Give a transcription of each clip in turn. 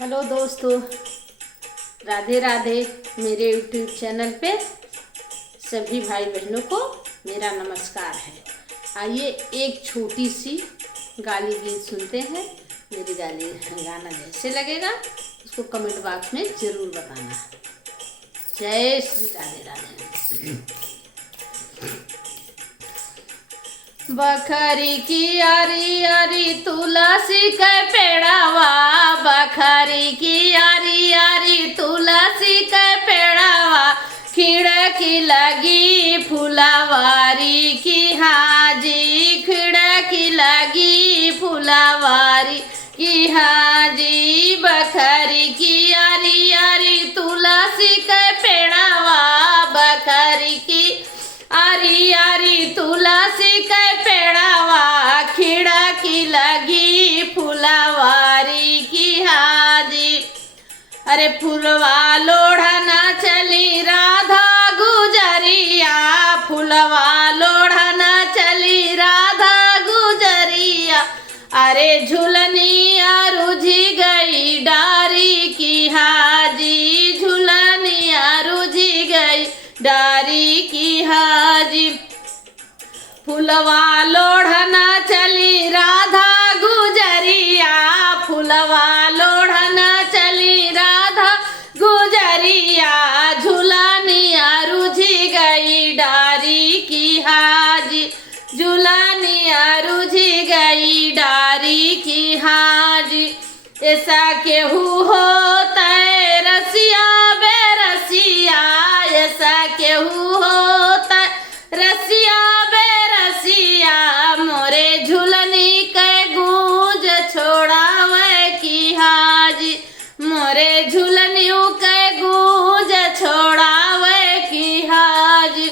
Hello दोस्तों, राधे राधे। मेरे YouTube channel पे सभी भाई बहनों को मेरा नमस्कार है। आइए एक छोटी सी गाली गीत सुनते हैं। मेरी गाना जैसे लगेगा उसको कमेंट बॉक्स में ज़रूर बताना। जय श्री राधे राधे। बखरी की आरी आरी तुलसी के पेड़ावा, बखरी की आरी आरी तुलसी के पेड़ावा, खिड़की लगी फुलवारी की हाजी, खिड़की लगी फुलवारी की हाजी। बखरी की आरी आरी तुलसी के पेड़ावा, बखरी की आरी आरी तुलसी के पेड़ावा, खिड़की लगी फुलवारी की हाजी। अरे फुलवा लोढ़ना चली राधा गुजरिया, फुलवा लोढ़ना चली राधा गुजरिया। अरे झुलनिया रुझी गई डारी की हाजी, झुलनिया रुझी गई डारी की हाजी। फुलवा लोढ़ना चली राधा गुजरिया, फुलवा लोढ़ना चली राधा गुजरिया, झुलनिया रुझी गई डारी की हाजी, झुलनिया रुझी गई डारी की हाजी। ऐसा केहू होता है रसिया बेरसिया, ऐसा केहू होता रसिया बेरसिया, मोरे झुलनी के गूंज छोड़ावे की हाजी, मोरे झुलनियों के गूंज छोड़ावे की हाजी।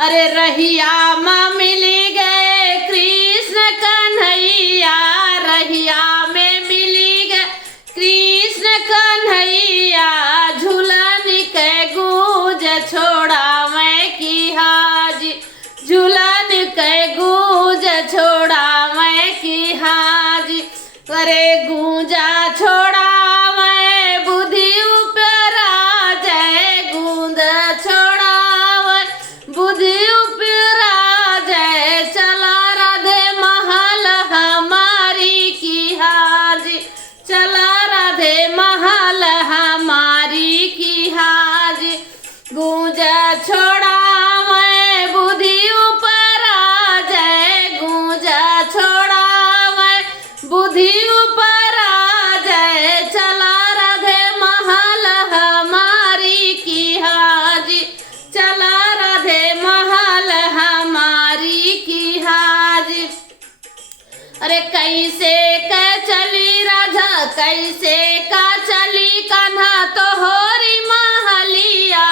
अरे रहिया माँ मिली गए कृष्ण कन्हैया, रहिया में मिली गए कृष्ण कन्हैया, झुलन के गूंज छोड़ावे की हाजी, झुलन के गूंज छोड़ावे की हाजी। अरे गूंजा छोड़ावे बुद्धि ऊपर आ जाए, गूंज छोड़ावे बुद्धि ऊपर आ जाए, चला राधे महल हमारी की हाजी, चला राधे महल हमारी की हाजी। गूंजा छोड़ावे बुद्धि ऊपर आ जाए, गूंजा छोड़ावे बुद्धि ऊपर आ जाए, चला राधे महल हमारी की हाजी, चला राधे महल हमारी की हाजी। अरे कैसे का चली राधा, कैसे का चली कान्हा तो होरी महलिया,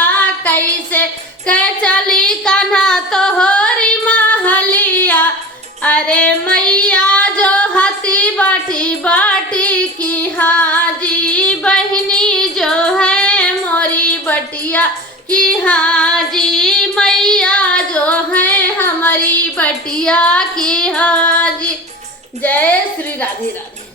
कैसे का चली कान्हा तो होरी महलिया। अरे मैया जो हाथी बाटी बाटी की हाजी, बहनी जो है मोरी बटिया की हाजी, मैया जो है हमारी बटिया की हाजी। जय श्री राधे राधे।